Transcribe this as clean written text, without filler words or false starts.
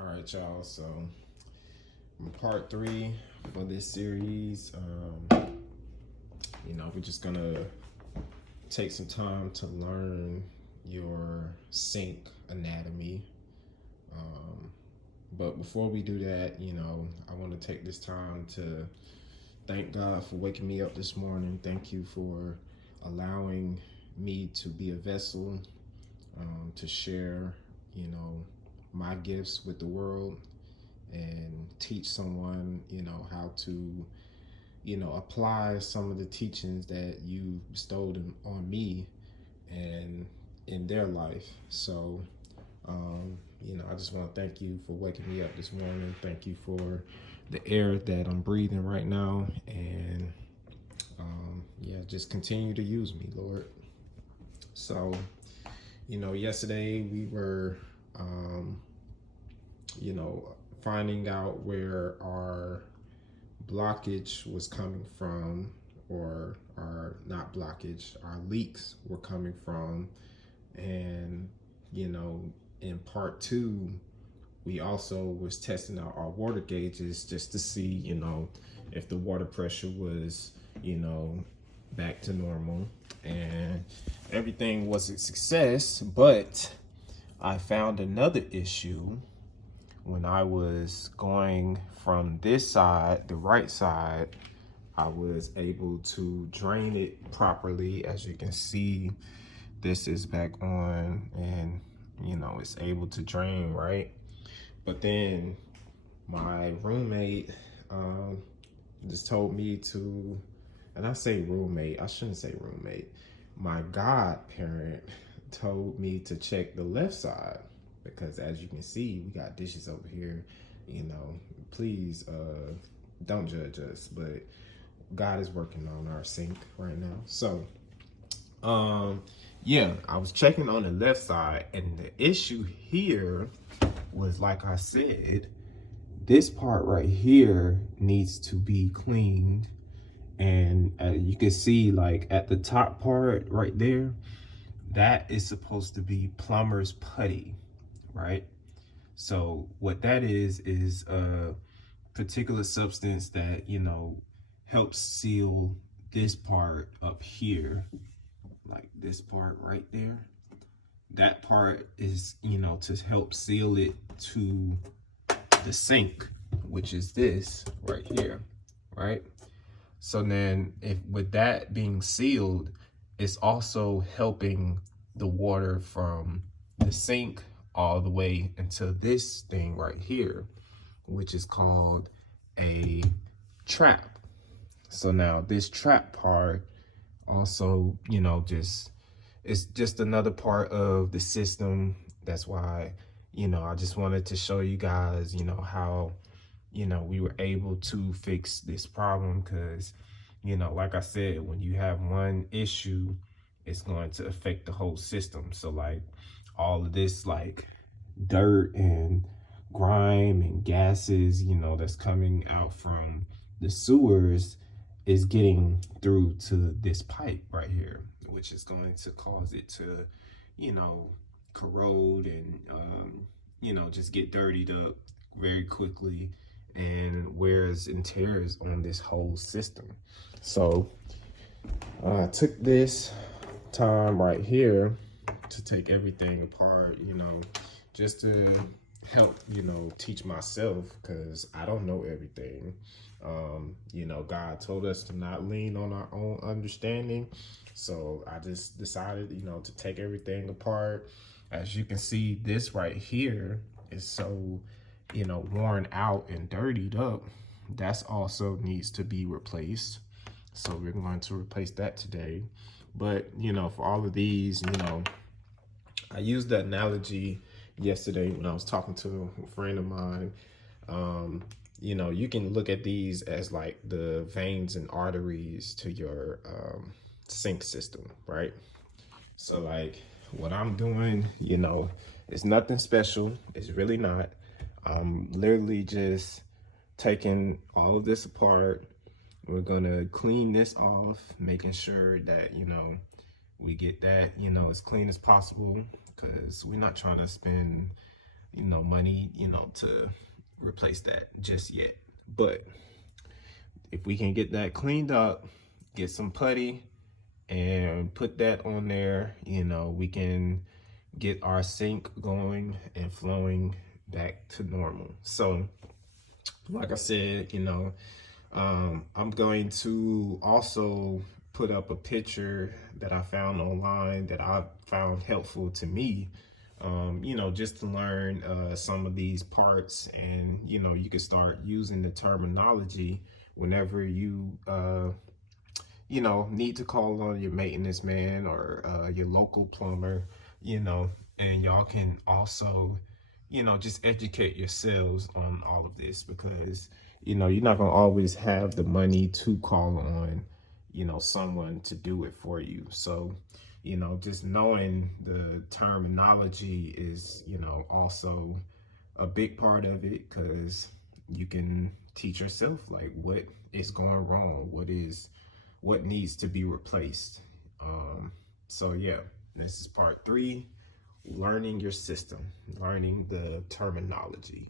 All right, y'all. So, part three for this series. We're just gonna take some time to learn your sink anatomy. But before we do that, I want to take this time to thank God for waking me up this morning. Thank you for allowing me to be a vessel to share, my gifts with the world and teach someone, how to, apply some of the teachings that you bestowed on me and in their life. So, I just want to thank you for waking me up this morning. Thank you for the air that I'm breathing right now. And just continue to use me, Lord. So, yesterday we were, finding out where our blockage was coming from, or our not blockage, our leaks were coming from. And, in part two, we also was testing out our water gauges just to see, if the water pressure was, back to normal, and everything was a success. But I found another issue when I was going from this side, the right side. I was able to drain it properly. As you can see, this is back on, and it's able to drain, right? But then my roommate just told me to, and I say roommate, I shouldn't say roommate, my godparent told me to check the left side, because as you can see, we got dishes over here. Please don't judge us, but God is working on our sink right now. So I was checking on the left side, and the issue here was, like I said, this part right here needs to be cleaned. And you can see, like, at the top part right there, that is supposed to be plumber's putty, right? So what that is a particular substance that, helps seal this part up here, like this part right there. That part is, to help seal it to the sink, which is this right here, right? So then, if with that being sealed, it's also helping the water from the sink all the way into this thing right here, which is called a trap. So now this trap part also, it's just another part of the system. That's why, I just wanted to show you guys, how, we were able to fix this problem. Because, like I said, when you have one issue, it's going to affect the whole system. So, like, all of this, like, dirt and grime and gases, that's coming out from the sewers is getting through to this pipe right here, which is going to cause it to, corrode and, just get dirtied up very quickly, and wears and tears on this whole system. So I took this time right here to take everything apart, just to help, teach myself, because I don't know everything. God told us to not lean on our own understanding. So I just decided, to take everything apart. As you can see, this right here is so, worn out and dirtied up. That's also needs to be replaced. So we're going to replace that today. But, for all of these, I used the analogy yesterday when I was talking to a friend of mine. You can look at these as like the veins and arteries to your sink system, right? So, like, what I'm doing, it's nothing special. It's really not. I'm literally just taking all of this apart. We're gonna clean this off, making sure that, we get that, as clean as possible, because we're not trying to spend money, to replace that just yet. But if we can get that cleaned up, get some putty and put that on there, we can get our sink going and flowing back to normal. So like I said, I'm going to also put up a picture that I found online that I found helpful to me, just to learn some of these parts. And, you can start using the terminology whenever you, need to call on your maintenance man or your local plumber, and y'all can also, just educate yourselves on all of this, because, you're not going to always have the money to call on, someone to do it for you. So, just knowing the terminology is, also a big part of it, because you can teach yourself like what is going wrong, what needs to be replaced. So yeah, this is part 3, learning your system, learning the terminology.